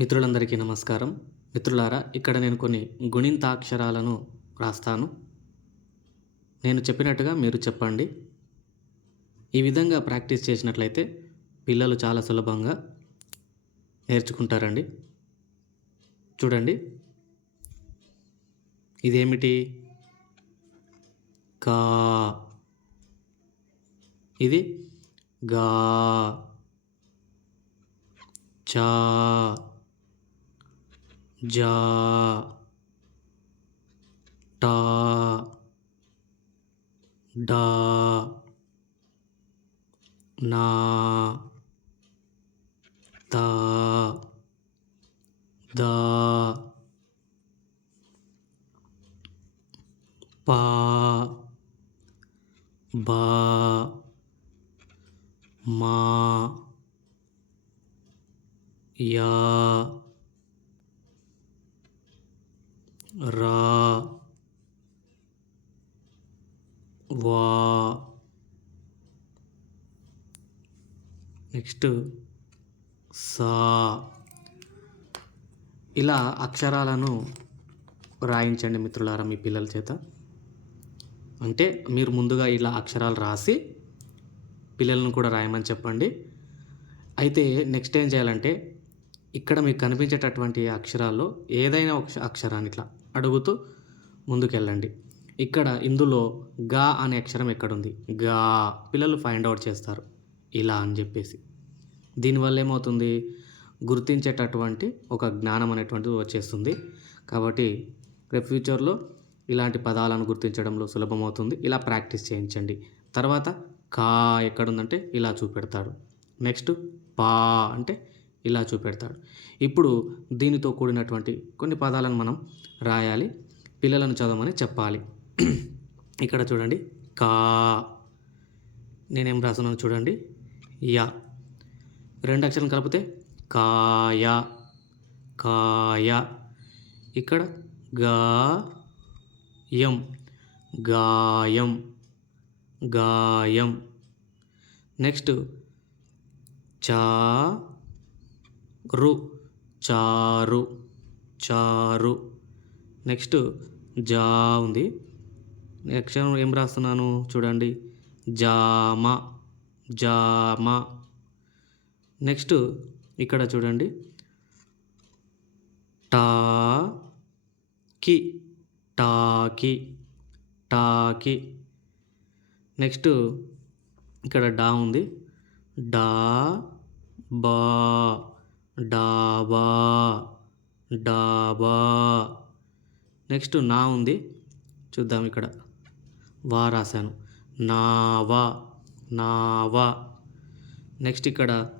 మిత్రులందరికీ నమస్కారం. మిత్రులారా ఇక్కడ నేను కొన్ని గుణింతాక్షరాలను రాస్తాను. నేను చెప్పినట్టుగా మీరు చెప్పండి. ఈ విధంగా ప్రాక్టీస్ చేసినట్లయితే పిల్లలు చాలా సులభంగా నేర్చుకుంటారండి. చూడండి. ఇదేమిటి? కా ఇది గా. చా. జా టా డా నా తా దా పా బా మా యా రా. వా. నెక్స్ట్ సా. ఇలా అక్షరాలను రాయించండి మిత్రులారా మీ పిల్లల చేత. అంటే మీరు ముందుగా ఇలా అక్షరాలు రాసి పిల్లలను కూడా రాయమని చెప్పండి. అయితే నెక్స్ట్ ఏం చేయాలంటే ఇక్కడ మీకు కనిపించేటటువంటి అక్షరాల్లో ఏదైనా ఒక అక్షరాన్ని ఇట్లా అడుగుతూ ముందుకెళ్ళండి. ఇక్కడ ఇందులో గా అనే అక్షరం ఎక్కడుంది? గా. పిల్లలు ఫైండ్ అవుట్ చేస్తారు. ఇలా అని చెప్పేసి. దీనివల్ల ఏమవుతుంది? గుర్తించేటటువంటి ఒక జ్ఞానం అనేటువంటిది వచ్చేస్తుంది. కాబట్టి రేపు ఫ్యూచర్లో ఇలాంటి పదాలను గుర్తించడంలో సులభమవుతుంది. ఇలా ప్రాక్టీస్ చేయించండి. తర్వాత కా ఎక్కడుందంటే ఇలా చూపెడతాడు. నెక్స్ట్ పా అంటే ఇలా చూపెడతాడు. ఇప్పుడు దీనితో కూడినటువంటి కొన్ని పదాలను మనం రాయాలి. పిల్లలను చదవమని చెప్పాలి. ఇక్కడ చూడండి. కా. నేనేం రాస్తున్నాను చూడండి. యా. రెండు అక్షరం కలిపితే కాయ కాయ. ఇక్కడ గాయం గాయం గాయం. నెక్స్ట్ రు చారు చారు. నెక్స్ట్ జా ఉంది. అక్షరం ఏం రాస్తున్నాను చూడండి. జామ జామ. నెక్స్ట్ ఇక్కడ చూడండి. టా కి టాకి టాకి. నెక్స్ట్ ఇక్కడ డా ఉంది. డా బా. డాబా డాబా. నెక్స్ట్ నా ఉంది. చూద్దాం ఇక్కడ. వా రాశాను. నావా నావా. నెక్స్ట్ ఇక్కడ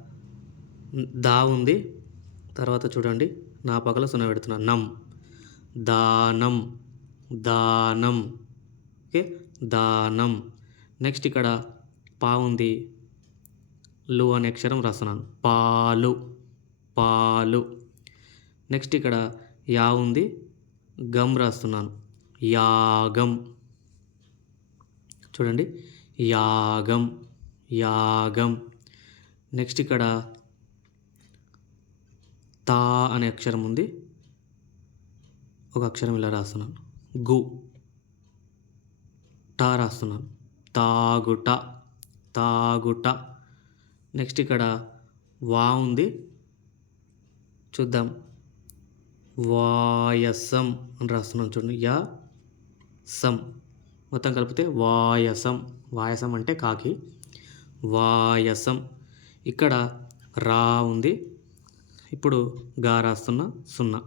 దా ఉంది. తర్వాత చూడండి. నా పక్కల సున్న పెడుతున్నా. నం. దానం. దానం. ఓకే? దానం. నెక్స్ట్ ఇక్కడ పా ఉంది. లు అనే అక్షరం రాస్తున్నాను. పాలు. పాలు. నెక్స్ట్ ఇక్కడ యా ఉంది. గమ్ రాస్తున్నాను. యాగం. చూడండి. యాగం. యాగం. నెక్స్ట్ ఇక్కడ తా అనే అక్షరం ఉంది. ఒక అక్షరం ఇలా రాస్తున్నాను. గు. టా రాస్తున్నాను. తాగుట. తాగుట. నెక్స్ట్ ఇక్కడ వా ఉంది. చూద్దాం. వాయసం అని రాస్తున్నాను చూడండి. యా సం. మొత్తం కలిపితే వాయసం. వాయసం అంటే కాకి. వాయసం. ఇక్కడ రా ఉంది. ఇప్పుడు గా రాస్తున్న సున్నా.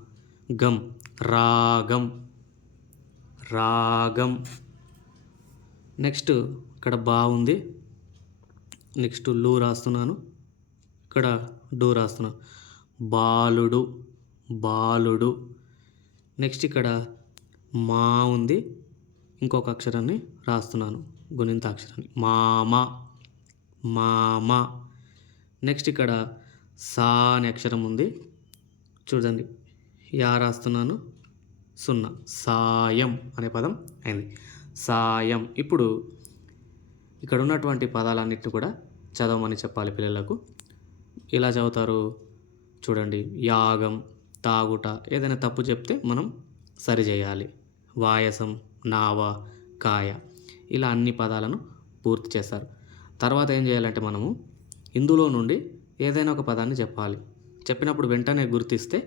గం. రాగం. రాగం. నెక్స్ట్ ఇక్కడ బా ఉంది. నెక్స్ట్లు రాస్తున్నాను. ఇక్కడ డూ రాస్తున్నాను బాలుడు బాలుడు. నెక్స్ట్ ఇక్కడ మా ఉంది. ఇంకొక అక్షరాన్ని రాస్తున్నాను గుణింత అక్షరాన్ని మామ మామ. నెక్స్ట్ ఇక్కడ సా అనే అక్షరం ఉంది. చూడండి యా రాస్తున్నాను. సున్నా. సాయం అనే పదం అయింది. సాయం. ఇప్పుడు ఇక్కడ ఉన్నటువంటి పదాలన్నిటిని కూడా చదవమని చెప్పాలి పిల్లలకు. ఇలా చదువుతారు? చూడండి యాగం తాగుట ఏదైనా తప్పు చెప్తే మనం సరిచేయాలి వాయసం నావ కాయ ఇలా అన్ని పదాలను పూర్తి చేస్తారు. తర్వాత ఏం చేయాలంటే మనము ఇందులో నుండి ఏదైనా ఒక పదాన్ని చెప్పాలి. చెప్పినప్పుడు వెంటనే గుర్తిస్తే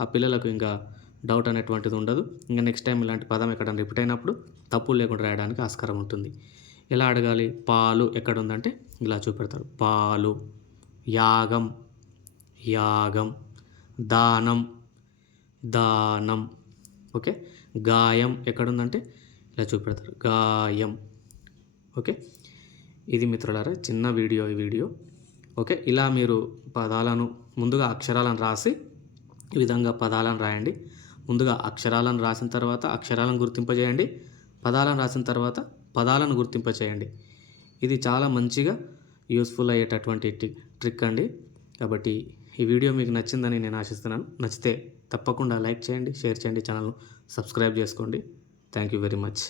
ఆ పిల్లలకు ఇంకా డౌట్ అనేటువంటిది ఉండదు. ఇంకా నెక్స్ట్ టైం ఇలాంటి పదం ఎక్కడ రిపీట్ అయినప్పుడు తప్పులు లేకుండా రాయడానికి ఆస్కారం ఉంటుంది. ఎలా అడగాలి? పాలు ఎక్కడ ఉందంటే ఇలా చూపెడతారు. పాలు యాగం యాగం దానం దానం. ఓకే? గాయం ఎక్కడుందంటే ఇలా చూపెడతారు. గాయం. ఓకే? ఇది మిత్రులారా చిన్న వీడియో ఈ వీడియో. ఓకే? ఇలా మీరు పదాలను ముందుగా అక్షరాలను రాసి ఈ విధంగా పదాలను రాయండి. ముందుగా అక్షరాలను రాసిన తర్వాత అక్షరాలను గుర్తింపజేయండి. పదాలను రాసిన తర్వాత పదాలను గుర్తింపచేయండి ఇది చాలా మంచిగా యూస్ఫుల్ అయ్యేటటువంటి ట్రిక్ అండి. కాబట్టి ఈ వీడియో మీకు నచ్చిందని నేను ఆశిస్తున్నాను. నచ్చితే తప్పకుండా లైక్ చేయండి షేర్ చేయండి ఛానల్ను సబ్స్క్రైబ్ చేసుకోండి. Thank you very much.